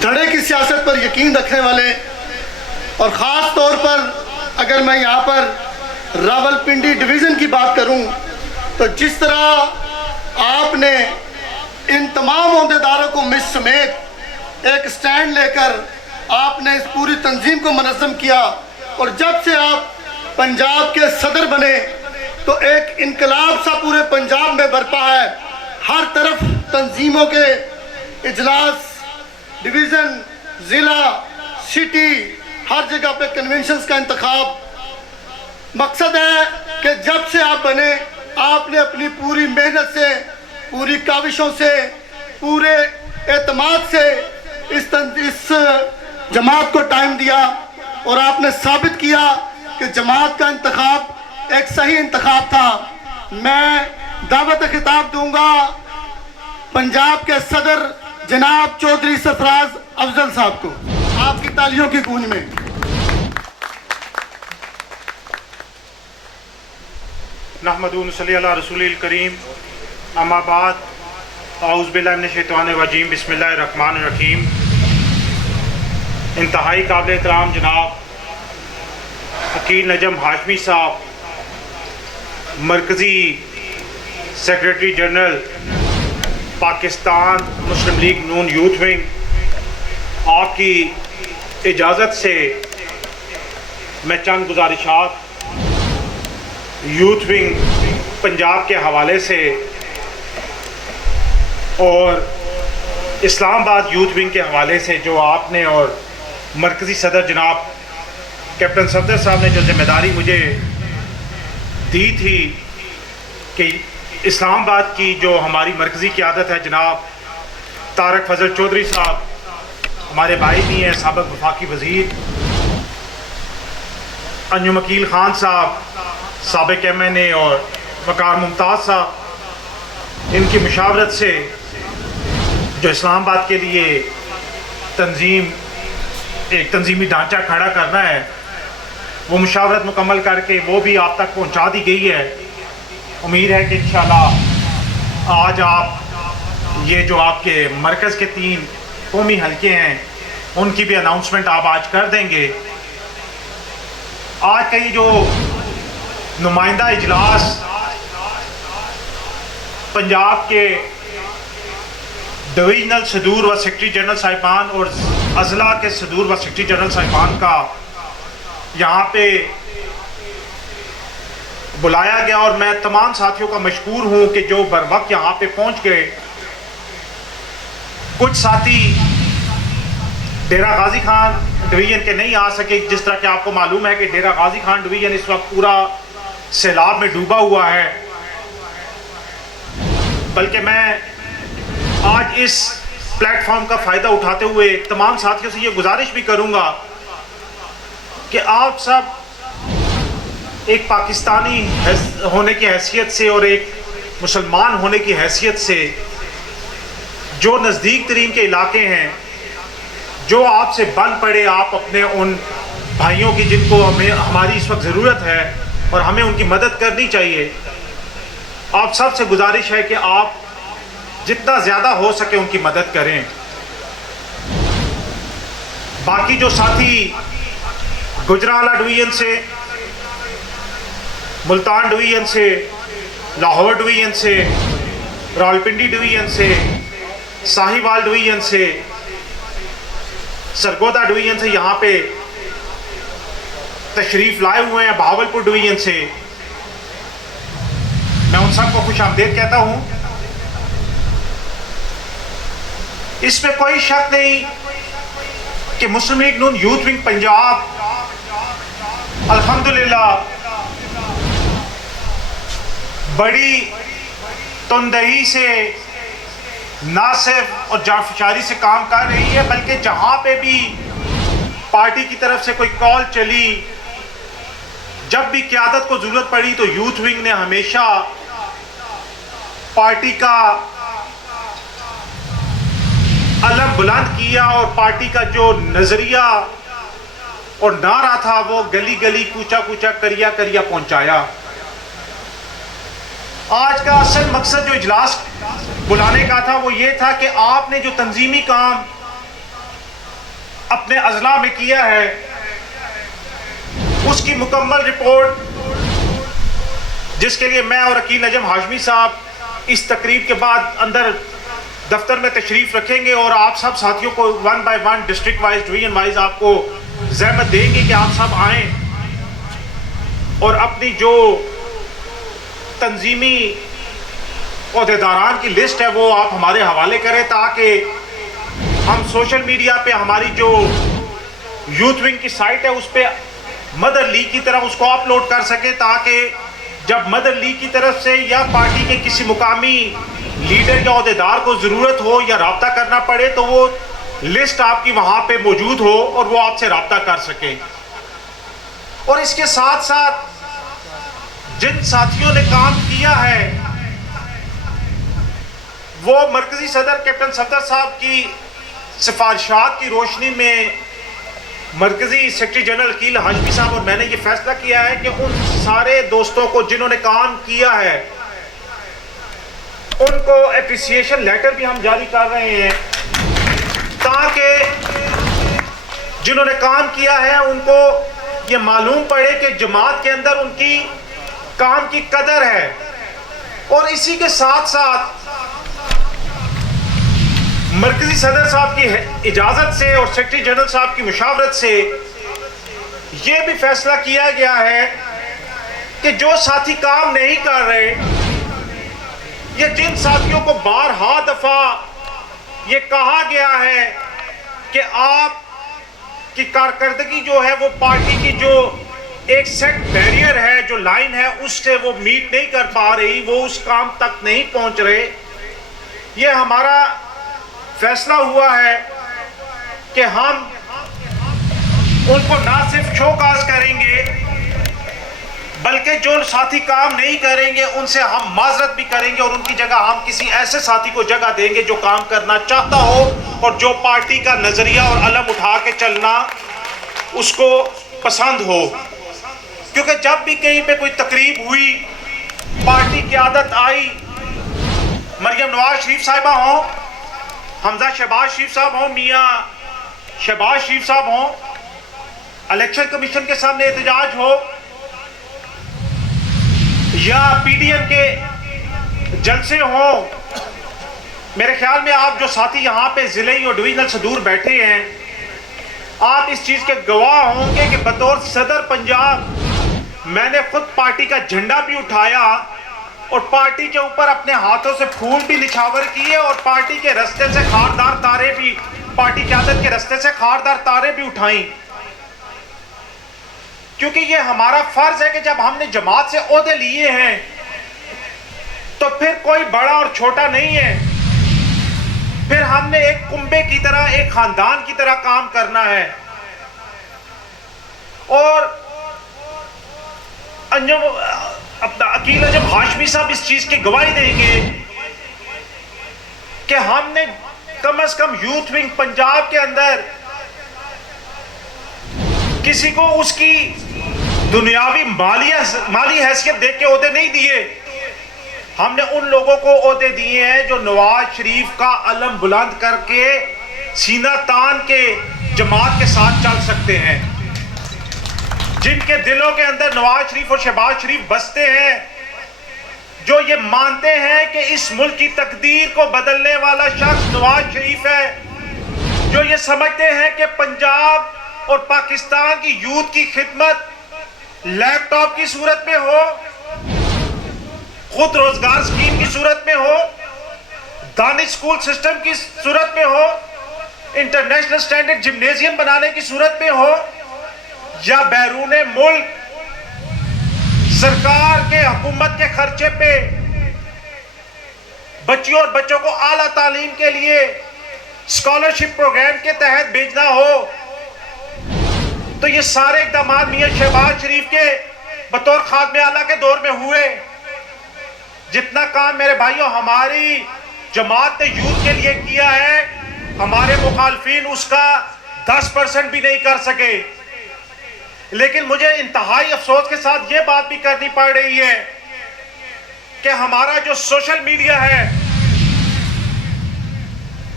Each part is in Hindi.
धड़े की सियासत पर यकीन रखने वाले, और ख़ास तौर पर अगर मैं यहाँ पर रावलपिंडी डिवीज़न की बात करूँ तो जिस तरह आपने इन तमाम अहदेदारों को मिस समेत एक स्टैंड लेकर आपने इस पूरी तंजीम को मुनज़्ज़म किया, और जब से आप पंजाब के सदर बने तो एक इनकलाब सा पूरे पंजाब में बरपा है। हर तरफ तंजीमों के इजलास, डिवीज़न, ज़िला, सिटी, हर जगह पे कन्वेंशंस का इंतखाब। मकसद है कि जब से आप बने आपने अपनी पूरी मेहनत से, पूरी काविशों से, पूरे एतमाद से इस जमात को टाइम दिया, और आपने साबित किया कि जमात का इंतखाब एक सही इंतखाब था। मैं दावत खिताब दूंगा पंजाब के सदर जनाब चौधरी सरफराज अफजल साहब को, आपकी तालियों की गूंज में। नहमदू नसल्ली अला रसूलिल करीम, अम्मा बाद, औज़ु बिल्लाहि मिनश शैतानिर रजीम, बिस्मिल्लाहिर रहमानिर रहीम। इंतहाई काबिल एहतराम जनाब अकील नजम हाशमी साहब, मरकज़ी सेक्रेटरी जनरल पाकिस्तान मुस्लिम लीग नून यूथ विंग, आपकी इजाज़त से मैं चंद गुजारिशात यूथ विंग पंजाब के हवाले से और इस्लामाबाद यूथ विंग के हवाले से जो आपने और मरकज़ी सदर जनाब कैप्टन सफदर साहब ने जो जिम्मेदारी मुझे दी थी कि इस्लामाबाद की जो हमारी मरकज़ी क़यादत है, जनाब तारक फजल चौधरी साहब हमारे भाई भी हैं, साबिक़ वफाकी वज़ीर, अंजुम अकील ख़ान साहब साबिक़ MNA, और वक़ार मुमताज़ साहब, इनकी मुशावरत से जो इस्लामाबाद के लिए एक तंजीमी ढांचा खड़ा करना है, वो मुशावरत मुकम्मल करके वो भी आप तक पहुंचा दी गई है। उम्मीद है कि इंशाअल्लाह आज आप ये जो आपके मरकज़ के 3 कौमी हलके हैं उनकी भी अनाउंसमेंट आप आज कर देंगे। आज का ये जो नुमाइंदा इजलास पंजाब के डिवीजनल सदूर व सेक्रेटरी जनरल साहिबान और अजला के सदूर व सेक्रेटरी जनरल साहिबान का यहाँ पे बुलाया गया, और मैं तमाम साथियों का मशकूर हूँ कि जो बर वक्त यहाँ पे पहुँच गए। कुछ साथी डेरा गाजी खान डिवीज़न के नहीं आ सके, जिस तरह कि आपको मालूम है कि डेरा गाजी खान डिवीज़न इस वक्त पूरा सैलाब में डूबा हुआ है। बल्कि मैं आज इस प्लेटफॉर्म का फ़ायदा उठाते हुए तमाम साथियों से ये गुजारिश भी करूँगा कि आप सब एक पाकिस्तानी होने की हैसियत से और एक मुसलमान होने की हैसियत से जो नज़दीक तरीन के इलाके हैं, जो आपसे बन पड़े, आप अपने उन भाइयों की जिनको हमारी इस वक्त ज़रूरत है और हमें उनकी मदद करनी चाहिए, आप सब से गुजारिश है कि आप जितना ज़्यादा हो सके उनकी मदद करें। बाकी जो साथी गुजरांवाला डिवीज़न से, मुल्तान डिवीज़न से, लाहौर डिवीज़न से, रावलपिंडी डिवीज़न से, साहिवाल डिवीज़न से, सरगोदा डिवीज़न से यहाँ पे तशरीफ़ लाए हुए हैं, बहावलपुर डिवीज़न से, मैं उन सबको खुशामदीद कहता हूँ। इसमें कोई शक नहीं कि मुस्लिम लीग नून यूथ विंग पंजाब अल्हम्दुलिल्लाह बड़ी तंदही से ना सिर्फ और जाफशारी से काम कर रही है, बल्कि जहाँ पे भी पार्टी की तरफ से कोई कॉल चली, जब भी क़यादत को ज़रूरत पड़ी तो यूथ विंग ने हमेशा पार्टी का अलम बुलंद किया और पार्टी का जो नज़रिया और नारा था वो गली गली, कूचा कूचा, करिया करिया पहुंचाया। आज का असल मकसद जो इजलास बुलाने का था वो ये था कि आपने जो तंजीमी काम अपने अजला में किया है, उसकी मुकम्मल रिपोर्ट, जिसके लिए मैं और अकील नजम हाशमी साहब इस तकरीब के बाद अंदर दफ्तर में तशरीफ रखेंगे और आप सब साथियों को 1 by 1 district wise, division wise आपको ज़हमत देंगे कि आप सब आएँ और अपनी जो तंजीमी ओहदेदारान की लिस्ट है वो आप हमारे हवाले करें, ताकि हम सोशल मीडिया पे हमारी जो यूथ विंग की साइट है उस पर मदर लीग की तरफ उसको अपलोड कर सके, ताकि जब मदर लीग की तरफ से या पार्टी के किसी मुकामी लीडर या ओहदेदार को ज़रूरत हो या राब्ता करना पड़े तो वो लिस्ट आपकी वहाँ पे मौजूद हो और वो आपसे राब्ता कर सके। और इसके साथ साथ जिन साथियों ने काम किया है वो मरकजी सदर कैप्टन सफदर साहब की सिफारिशात की रोशनी में मरकजी सेक्रेटरी जनरल अकील हाशमी साहब और मैंने ये फैसला किया है कि उन सारे दोस्तों को जिन्होंने काम किया है उनको एप्रिसिएशन लेटर भी हम जारी कर रहे हैं, ताकि जिन्होंने काम किया है उनको ये मालूम पड़े कि जमात के अंदर उनकी काम की कदर है। और इसी के साथ साथ मरकजी सदर साहब की इजाज़त से और सेक्रेटरी जनरल साहब की मुशावरत से ये भी फैसला किया गया है कि जो साथी काम नहीं कर रहे, ये जिन साथियों को बारहा दफा ये कहा गया है कि आप की कारकर्दगी जो है वो पार्टी की जो एक सेट बैरियर है, जो लाइन है, उससे वो मीट नहीं कर पा रही, वो उस काम तक नहीं पहुंच रहे, ये हमारा फैसला हुआ है कि हम उनको ना सिर्फ शोकाज करेंगे बल्कि जो साथी काम नहीं करेंगे उनसे हम माजरत भी करेंगे और उनकी जगह हम किसी ऐसे साथी को जगह देंगे जो काम करना चाहता हो और जो पार्टी का नजरिया और अलम उठा के चलना उसको पसंद हो। क्योंकि जब भी कहीं पे कोई तकरीब हुई, पार्टी की आदत आई, मरियम नवाज शरीफ साहिबा हो, हमजा शहबाज शरीफ साहब हो, मियाँ शहबाज शरीफ साहब हो, इलेक्शन कमीशन के सामने एहतजाज हो या पीडीएम के जलसे हो, मेरे ख्याल में आप जो साथी यहाँ पे जिले और डिवीजनल से दूर बैठे हैं, आप इस चीज़ के गवाह होंगे कि बतौर सदर पंजाब मैंने खुद पार्टी का झंडा भी उठाया और पार्टी के ऊपर अपने हाथों से फूल भी निछावर किए और पार्टी के रास्ते से खारदार तारे भी, पार्टी क़यादत के रास्ते से खारदार तारे भी उठाई। क्योंकि ये हमारा फर्ज है कि जब हमने जमात से ओहदे लिए हैं तो फिर कोई बड़ा और छोटा नहीं है, फिर हमने एक कुंबे की तरह, एक खानदान की तरह काम करना है। और अपना अकील जब हाशमी साहब इस चीज की गवाही देंगे कि हमने कम से कम यूथ विंग पंजाब के अंदर किसी को उसकी दुनियावी माली हैसियत देख के ओहदे नहीं दिए, हमने उन लोगों को ओहदे दिए हैं जो नवाज शरीफ का अलम बुलंद करके सीना तान के जमात के साथ चल सकते हैं, जिनके दिलों के अंदर नवाज शरीफ और शहबाज शरीफ बसते हैं, जो ये मानते हैं कि इस मुल्क की तकदीर को बदलने वाला शख्स नवाज शरीफ है, जो ये समझते हैं कि पंजाब और पाकिस्तान की यूथ की खिदमत लैपटॉप की सूरत में हो, खुद रोजगार स्कीम की सूरत में हो, दानिश स्कूल सिस्टम की सूरत में हो, इंटरनेशनल स्टैंडर्ड जिम्नेजियम बनाने की सूरत में हो, या बैरून मुल्क सरकार के हुकूमत के खर्चे पे बच्चियों और बच्चों को आला तालीम के लिए स्कॉलरशिप प्रोग्राम के तहत भेजना हो, तो ये सारे इकदाम मियां शहबाज शरीफ के बतौर खादमे आला के दौर में हुए। जितना काम मेरे भाइयों हमारी जमात ने यूथ के लिए किया है, हमारे मुखालफिन उसका 10% भी नहीं कर सके। लेकिन मुझे इंतहाई अफसोस के साथ ये बात भी करनी पड़ रही है कि हमारा जो सोशल मीडिया है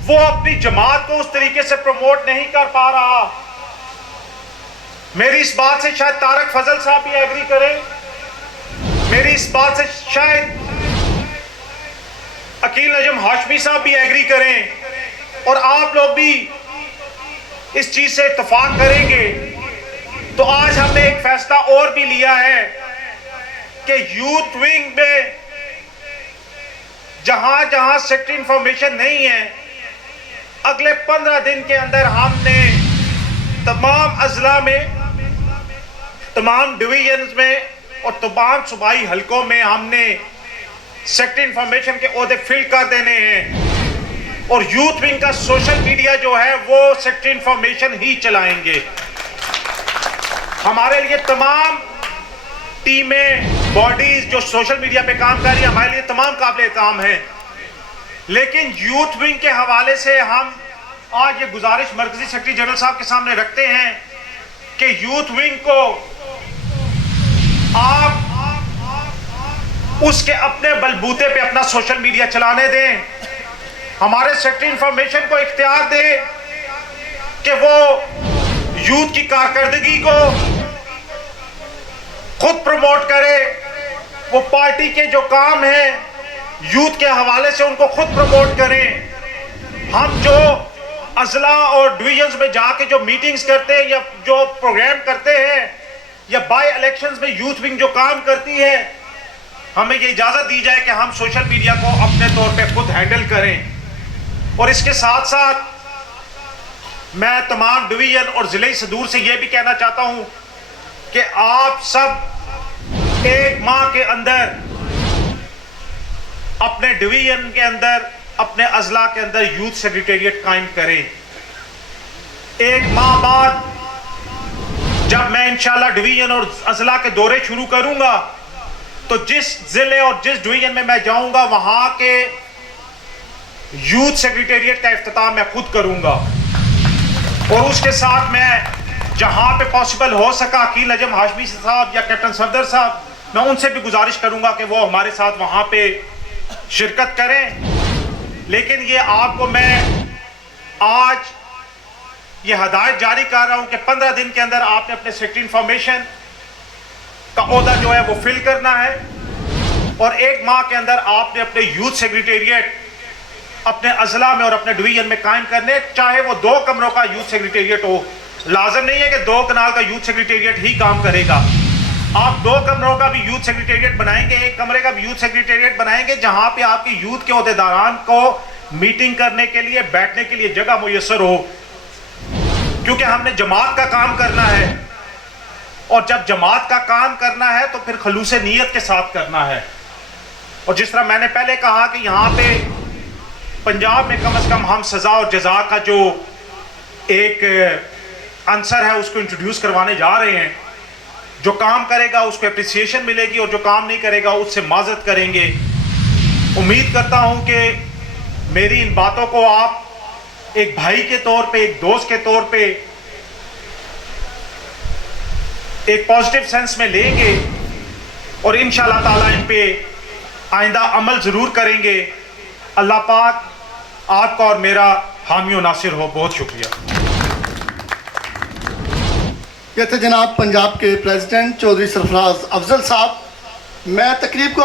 वो अपनी जमात को उस तरीके से प्रमोट नहीं कर पा रहा। मेरी इस बात से शायद तारक फजल साहब भी एग्री करें, मेरी इस बात से शायद अकील नजम हाशमी साहब भी एग्री करें और आप लोग भी इस चीज से इत्तेफाक करेंगे। तो आज हमने एक फैसला और भी लिया है कि यूथ विंग में जहां जहां सेक्रेटरी इंफॉर्मेशन नहीं है, अगले 15 दिन के अंदर हमने तमाम अजला में, तमाम डिवीजन में और तमाम सूबाई हलकों में हमने सेक्रेटरी इंफॉर्मेशन के ओहदे फिल कर देने हैं और यूथ विंग का सोशल मीडिया जो है वो सेक्रेटरी इंफॉर्मेशन ही चलाएंगे। हमारे लिए तमाम टीमें, बॉडीज जो सोशल मीडिया पे काम कर रही है, हमारे लिए तमाम काबिल एहतराम है। लेकिन यूथ विंग के हवाले से हम आज ये गुजारिश मरकजी सेक्रेटरी जनरल साहब के सामने रखते हैं कि यूथ विंग को आप उसके अपने बलबूते पे अपना सोशल मीडिया चलाने दें। हमारे सेक्रेटरी इंफॉर्मेशन को इख्तियार दें कि वो यूथ की कारकर्दगी को खुद प्रमोट करे, वो पार्टी के जो काम है यूथ के हवाले से उनको खुद प्रमोट करें। हम जो अजला और डिवीजन्स में जाके जो मीटिंग्स करते हैं या जो प्रोग्राम करते हैं या बाय इलेक्शंस में यूथ विंग जो काम करती है, हमें ये इजाजत दी जाए कि हम सोशल मीडिया को अपने तौर पे खुद हैंडल करें। और इसके साथ साथ मैं तमाम डिवीजन और जिले सदूर से ये भी कहना चाहता हूं कि आप सब एक माह के अंदर अपने डिवीजन के अंदर, अपने अजला के अंदर यूथ सेक्रेटेरिएट कायम करें। एक माह बाद जब मैं इंशाल्लाह डिवीजन और अजला के दौरे शुरू करूंगा तो जिस जिले और जिस डिवीजन में मैं जाऊंगा वहां के यूथ सेक्रेटेरिएट का इफ्तिताम मैं खुद करूंगा और उसके साथ मैं जहां पे पॉसिबल हो सका अकील नजम हाशमी साहब या कैप्टन सफदर साहब, मैं उनसे भी गुजारिश करूंगा कि वो हमारे साथ वहां पे शिरकत करें। लेकिन ये आपको मैं आज ये हदायत जारी कर रहा हूं कि 15 दिन के अंदर आपने अपने सेक्रेटरी इंफॉर्मेशन का ओहदा जो है वो फिल करना है और एक माह के अंदर आपने अपने यूथ सेक्रेटेरिएट अपने अजला में और अपने डिवीजन में कायम करने, चाहे वो 2 कमरों का यूथ सेक्रेटेरिएट हो। लाजम नहीं है कि 2 कनाल का यूथ सेक्रेटेरिएट ही काम करेगा। आप 2 कमरों का भी यूथ सेक्रेटेरिएट बनाएंगे, 1 कमरे का भी यूथ सेक्रेटेरिएट बनाएंगे जहां पे आपके यूथ के ओहदेदारान को मीटिंग करने के लिए, बैठने के लिए जगह मुयस्सर हो, क्योंकि हमने जमात का काम करना है और जब जमात का काम करना है तो फिर खलूस नीयत के साथ करना है। और जिस तरह मैंने पहले कहा कि यहाँ पे पंजाब में कम से कम हम सजा और जजा का जो एक आंसर है उसको इंट्रोड्यूस करवाने जा रहे हैं। जो काम करेगा उसको एप्रिसिएशन मिलेगी और जो काम नहीं करेगा उससे माजरत करेंगे। उम्मीद करता हूं कि मेरी इन बातों को आप एक भाई के तौर पे, एक दोस्त के तौर पे एक पॉजिटिव सेंस में लेंगे और इंशाअल्लाह ताला इन पे आइंदा अमल जरूर करेंगे। अल्लाह पाक आपका और मेरा हामी और नासिर हो। बहुत शुक्रिया। ये थे जनाब पंजाब के प्रेसिडेंट चौधरी सरफराज अफजल साहब। मैं तकरीब को